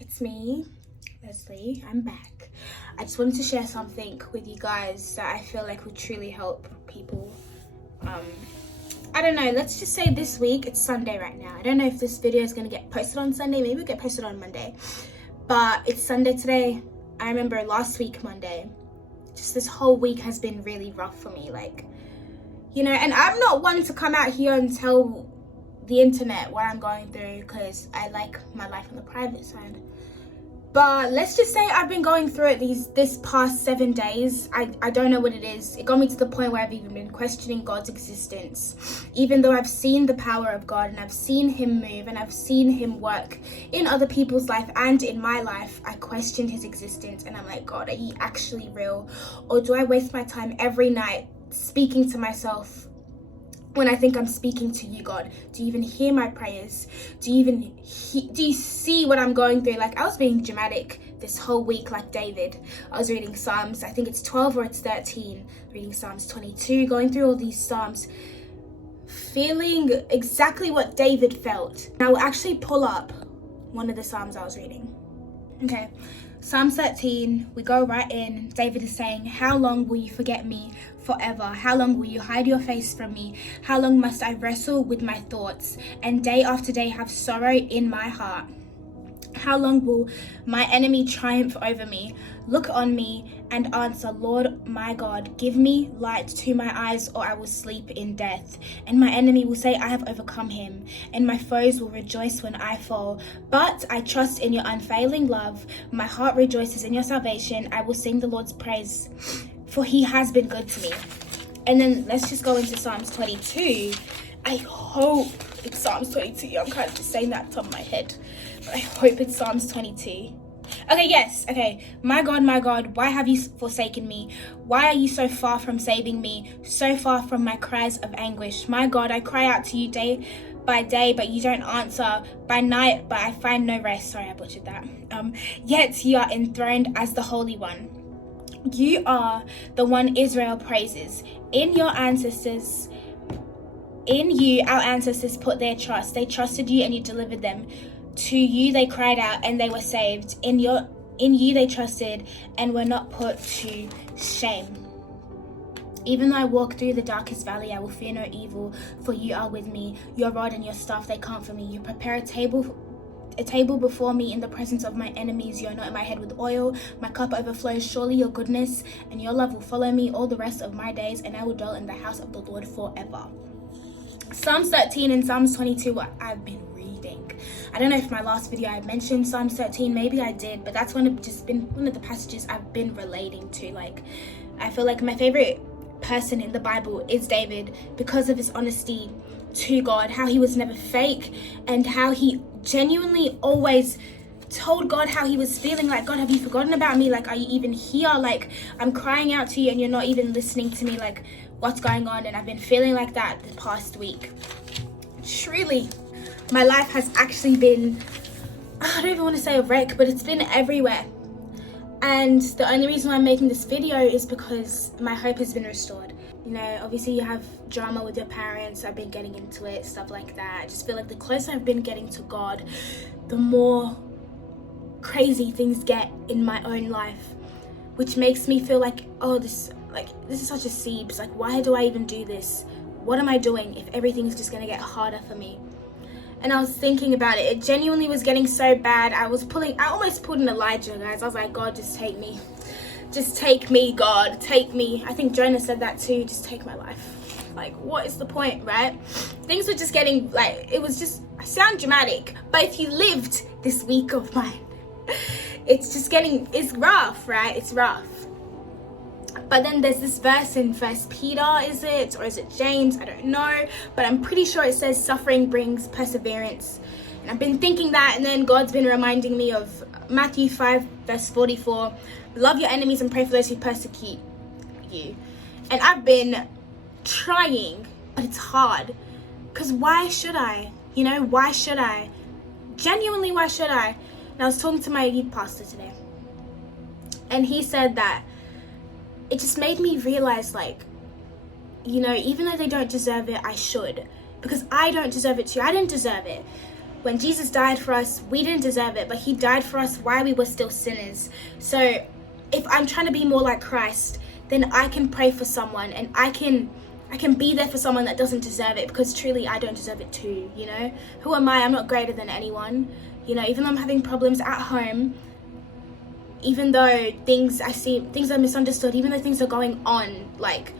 It's me, Leslie. I'm back. I just wanted to share something with you guys that I feel like would truly help people. I don't know, let's just say this week, it's Sunday right now. I don't know if this video is going to get posted on Sunday. Maybe it'll get posted on Monday. But it's Sunday today. I remember last week, Monday. Just this whole week has been really rough for me. And I'm not one to come out here and tell the internet what I'm going through because I like my life on the private side. But let's just say I've been going through it this past 7 days. I don't know what it is. It got me to the point where I've even been questioning God's existence. Even though I've seen the power of God and I've seen him move and I've seen him work in other people's life and in my life, I questioned his existence and I'm like, God, are you actually real? Or do I waste my time every night speaking to myself when I think I'm speaking to you, God? Do you even hear my prayers? Do you see what I'm going through? I was being dramatic this whole week like David. I was reading Psalms, I think it's 12 or it's 13, reading Psalms 22, going through all these Psalms, feeling exactly what David felt. And I will actually pull up one of the Psalms I was reading. Okay, Psalm 13, we go right in. David is saying, how long will you forget me forever? How long will you hide your face from me? How long must I wrestle with my thoughts and day after day have sorrow in my heart? How long will my enemy triumph over me? Look on me and answer, Lord my God, give me light to my eyes or I will sleep in death. And my enemy will say, I have overcome him, and my foes will rejoice when I fall. But I trust in your unfailing love. My heart rejoices in your salvation. I will sing the Lord's praise, for he has been good to me. And then let's just go into Psalms 22. I hope it's Psalms 22. I'm kind of just saying that top of my head. But I hope it's Psalms 22. Okay, yes. Okay. My God, why have you forsaken me? Why are you so far from saving me? So far from my cries of anguish. My God, I cry out to you day by day, but you don't answer. By night, but I find no rest. Sorry, I butchered that. Yet you are enthroned as the Holy One. You are the one Israel praises. In you, our ancestors put their trust. They trusted you and you delivered them. To you they cried out and they were saved. In you they trusted and were not put to shame. Even though I walk through the darkest valley, I will fear no evil, for you are with me. Your rod and your staff, they comfort me. You prepare a table before me in the presence of my enemies. You anoint my head with oil. My cup overflows. Surely your goodness and your love will follow me all the rest of my days, and I will dwell in the house of the Lord forever. Psalms 13 and Psalms 22, what I've been reading. I don't know if my last video I mentioned Psalms 13, maybe I did, but that's one of the passages I've been relating to. I feel like my favorite person in the Bible is David because of his honesty to God, how he was never fake and how he genuinely always told God how he was feeling. God, have you forgotten about me? Are you even here? I'm crying out to you and you're not even listening to me. What's going on? And I've been feeling like that the past week. Truly, my life has actually been, I don't even want to say a wreck, but it's been everywhere. And the only reason why I'm making this video is because my hope has been restored. Obviously you have drama with your parents. I've been getting into it, stuff like that. I just feel like the closer I've been getting to God, the more crazy things get in my own life, which makes me feel like, oh, this is such a siege. Why do I even do this? What am I doing if everything is just going to get harder for me? And I was thinking about it. It genuinely was getting so bad. I almost pulled an Elijah, guys. I was like, God, just take me. Just take me, God. Take me. I think Jonah said that too. Just take my life. What is the point, right? Things were just getting, it was just, I sound dramatic. But if you lived this week of mine, it's rough, right? It's rough. But then there's this verse in 1 Peter, is it? Or is it James? I don't know. But I'm pretty sure it says suffering brings perseverance. And I've been thinking that, and then God's been reminding me of Matthew 5 verse 44. Love your enemies and pray for those who persecute you. And I've been trying, but it's hard. Because why should I? Why should I? Genuinely, why should I? And I was talking to my youth pastor today. And he said that it just made me realize, even though they don't deserve it, I should. Because I don't deserve it too. I didn't deserve it. when Jesus died for us, we didn't deserve it, but he died for us while we were still sinners. So if I'm trying to be more like Christ, then I can pray for someone, and I can be there for someone that doesn't deserve it, because truly I don't deserve it too, you know? Who am I? I'm not greater than anyone. You know, even though I'm having problems at home, even though things are misunderstood, even though things are going on, like,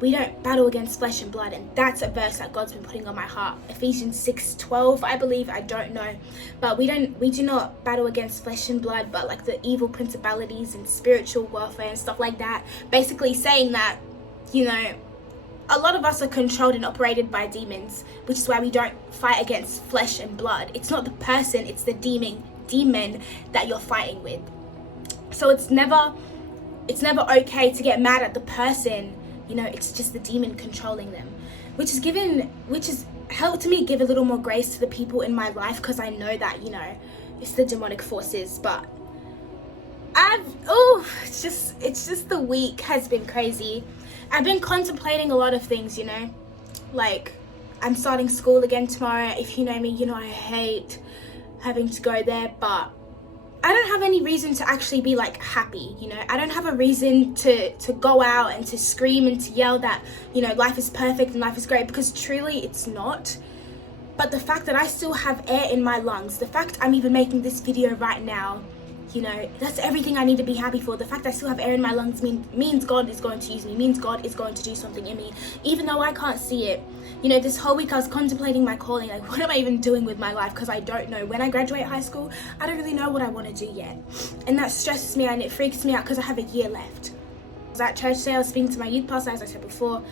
we don't battle against flesh and blood. And that's a verse that God's been putting on my heart. Ephesians 6:12, I believe, I don't know. But we do not battle against flesh and blood, but like the evil principalities and spiritual warfare and stuff like that. Basically saying that, you know, a lot of us are controlled and operated by demons, which is why we don't fight against flesh and blood. It's not the person, it's the demon that you're fighting with. So it's never okay to get mad at the person, you know, it's just the demon controlling them, which has helped me give a little more grace to the people in my life, because I know that, you know, it's the demonic forces. But it's just the week has been crazy. I've been contemplating a lot of things, you know, like I'm starting school again tomorrow. If you know me, you know I hate having to go there, but I don't have any reason to actually be like happy, you know. I don't have a reason to go out and to scream and to yell that, you know, life is perfect and life is great, because truly it's not. But the fact that I still have air in my lungs, the fact I'm even making this video right now, you know, that's everything I need to be happy for. The fact I still have air in my lungs means God is going to use me, means God is going to do something in me, even though I can't see it. You know, this whole week I was contemplating my calling, like, what am I even doing with my life? Because I don't know. When I graduate high school, I don't really know what I want to do yet. And that stresses me and it freaks me out, because I have a year left. I was at church today, I was speaking to my youth pastor, as I said before,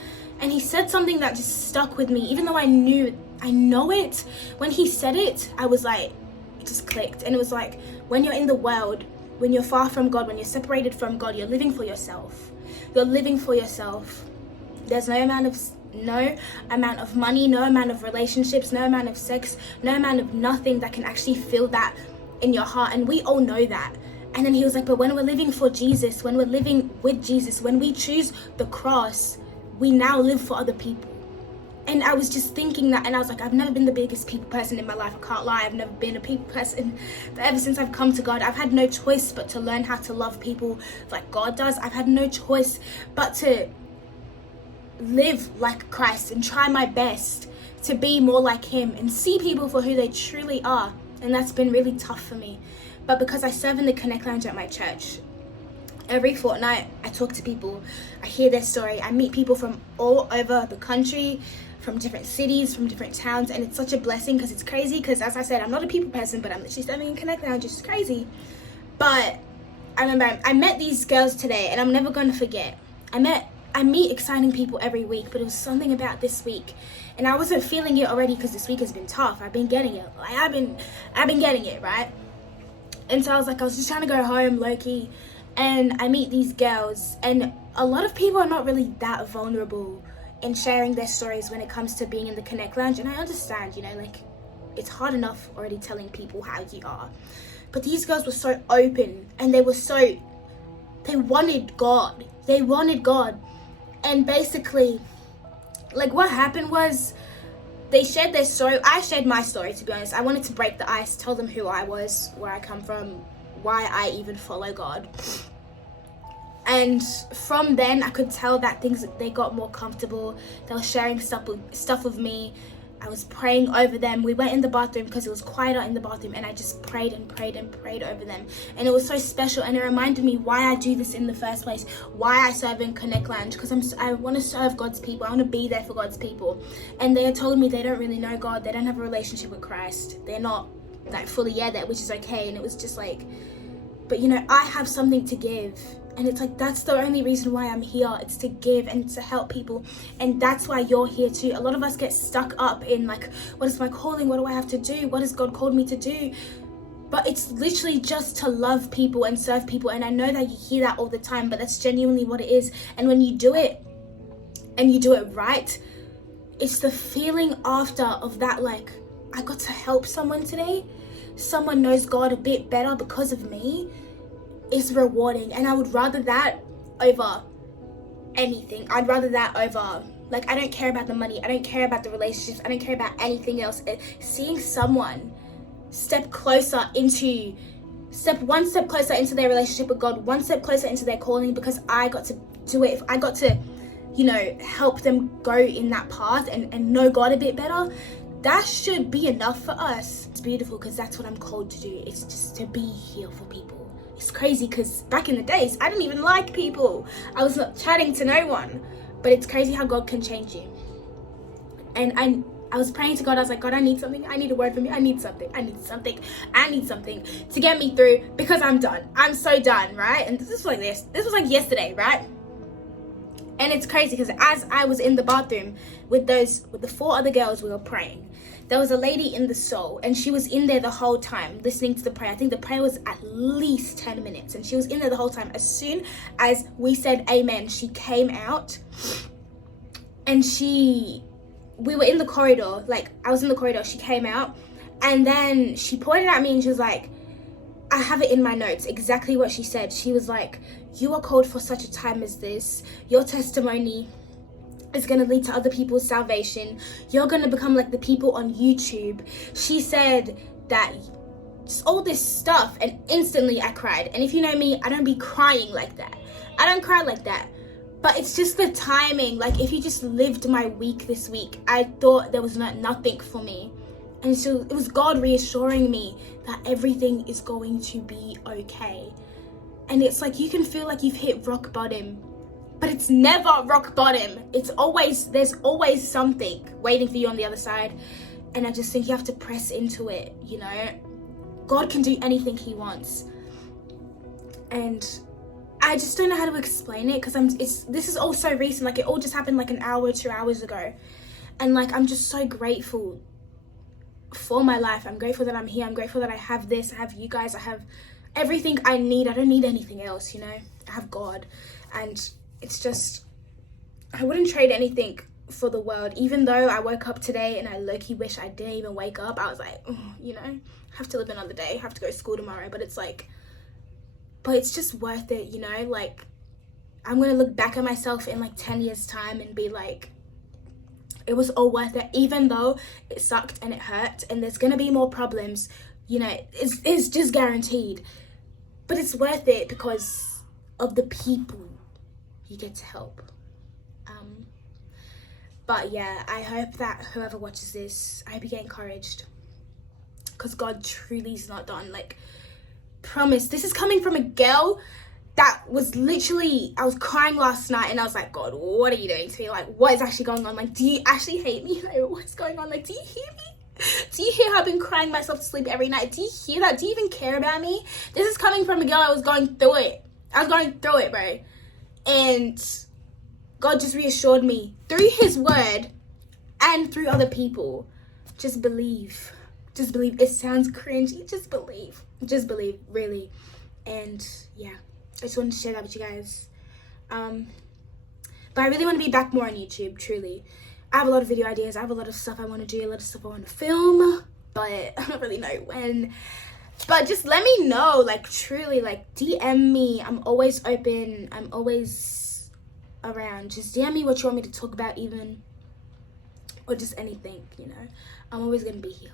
and he said something that just stuck with me, even though I know it. When he said it, I was like, it just clicked. And it was like, when you're in the world, when you're far from God, when you're separated from God, you're living for yourself. You're living for yourself. There's no amount of money, no amount of relationships, no amount of sex, no amount of nothing that can actually fill that in your heart. And we all know that. And then he was like, but when we're living for Jesus, when we're living with Jesus, when we choose the cross, we now live for other people. And I was just thinking that, and I was like, I've never been the biggest people person in my life. I can't lie. I've never been a people person. But ever since I've come to God, I've had no choice but to learn how to love people like God does. I've had no choice but to live like Christ and try my best to be more like him and see people for who they truly are. And that's been really tough for me. But because I serve in the Connect Lounge at my church, every fortnight I talk to people, I hear their story, I meet people from all over the country, from different cities, from different towns, and it's such a blessing, because it's crazy, because as I said, I'm not a people person, but I'm literally serving in Connect Lounge, which is crazy. But I remember I met these girls today, and I'm never going to forget. I meet exciting people every week, but it was something about this week, and I wasn't feeling it already, because this week has been tough. I've been getting it, like I've been getting it, right? And so I was just trying to go home low-key, and I meet these girls, and a lot of people are not really that vulnerable in sharing their stories when it comes to being in the Connect Lounge. And I understand, you know, like, it's hard enough already telling people how you are. But these girls were so open, and they wanted God. They wanted God. And basically, like, what happened was, they shared their story. I shared my story, to be honest. I wanted to break the ice, tell them who I was, where I come from, why I even follow God. And from then, I could tell that they got more comfortable. They were sharing stuff with me. I was praying over them. We went in the bathroom because it was quieter in the bathroom, and I just prayed and prayed and prayed over them. And it was so special, and it reminded me why I do this in the first place, why I serve in Connect Lounge, because I want to serve God's people. I want to be there for God's people. And they had told me they don't really know God. They don't have a relationship with Christ. They're not like fully there, which is okay. And it was just like, but you know, I have something to give. And it's like, that's the only reason why I'm here. It's to give and to help people. And that's why you're here too. A lot of us get stuck up in like, what is my calling? What do I have to do? What has God called me to do? But it's literally just to love people and serve people. And I know that you hear that all the time, but that's genuinely what it is. And when you do it and you do it right, it's the feeling after of that, like, I got to help someone today. Someone knows God a bit better because of me. Is rewarding, and I would rather that over anything. I'd rather that over, like, I don't care about the money, I don't care about the relationships, I don't care about anything else. Seeing someone one step closer into their relationship with God, one step closer into their calling, because I got to do it. If I got to, help them go in that path and know God a bit better, that should be enough for us. It's beautiful because that's what I'm called to do. It's just to be here for people. It's crazy because back in the days, I didn't even like people. I was not chatting to no one. But it's crazy how God can change you. And I was praying to God. I was like, God, I need something. I need a word from you. I need something to get me through, because I'm done. I'm so done, right? And this was like yesterday, right? And it's crazy because as I was in the bathroom with the 4 other girls, we were praying. There was a lady in the soul, and she was in there the whole time listening to the prayer. I think the prayer was at least 10 minutes, and she was in there the whole time. As soon as we said amen, she came out, and we were in the corridor. Like, I was in the corridor, she came out, and then she pointed at me and she was like, I have it in my notes, exactly what she said. She was like, you are called for such a time as this. Your testimony is going to lead to other people's salvation. You're going to become like the people on YouTube. She said that, just all this stuff, and instantly I cried. And if you know me, I don't be crying like that. I don't cry like that. But it's just the timing. Like, if you just lived my week this week, I thought there was nothing for me. And so it was God reassuring me that everything is going to be okay. And it's like, you can feel like you've hit rock bottom, but it's never rock bottom. There's always something waiting for you on the other side. And I just think you have to press into it, God can do anything he wants. And I just don't know how to explain it, because this is all so recent. Like, it all just happened like an hour, 2 hours ago. And like, I'm just so grateful for my life. I'm grateful that I'm here. I'm grateful that I have this. I have you guys. I have everything I need. I don't need anything else, I have God. And it's just, I wouldn't trade anything for the world. Even though I woke up today and I low-key wish I didn't even wake up. I was like, I have to live another day. I have to go to school tomorrow. But it's like, but it's just worth it, Like, I'm going to look back at myself in like 10 years time and be like, it was all worth it, even though it sucked and it hurt and there's going to be more problems, it's just guaranteed. But it's worth it because of the people you get to help. But yeah, I hope that whoever watches this, I hope you get encouraged, because God truly is not done. Like, promise, this is coming from a girl that was literally, I was crying last night and I was like, God, what are you doing to me? Like, what is actually going on? Like, do you actually hate me? Like, what's going on? Like, do you hear me? Do you hear how I've been crying myself to sleep every night? Do you hear that? Do you even care about me? This is coming from a girl I was going through it. Bro. And God just reassured me through his word and through other people. Just believe. It sounds cringy. Just believe, really. And yeah, I just wanted to share that with you guys. But I really want to be back more on YouTube, truly. I have a lot of video ideas. I have a lot of stuff I want to do, a lot of stuff I want to film, but I don't really know when. But just let me know, like, truly, like, DM me. I'm always open. I'm always around. Just DM me what you want me to talk about, even, or just anything, I'm always going to be here.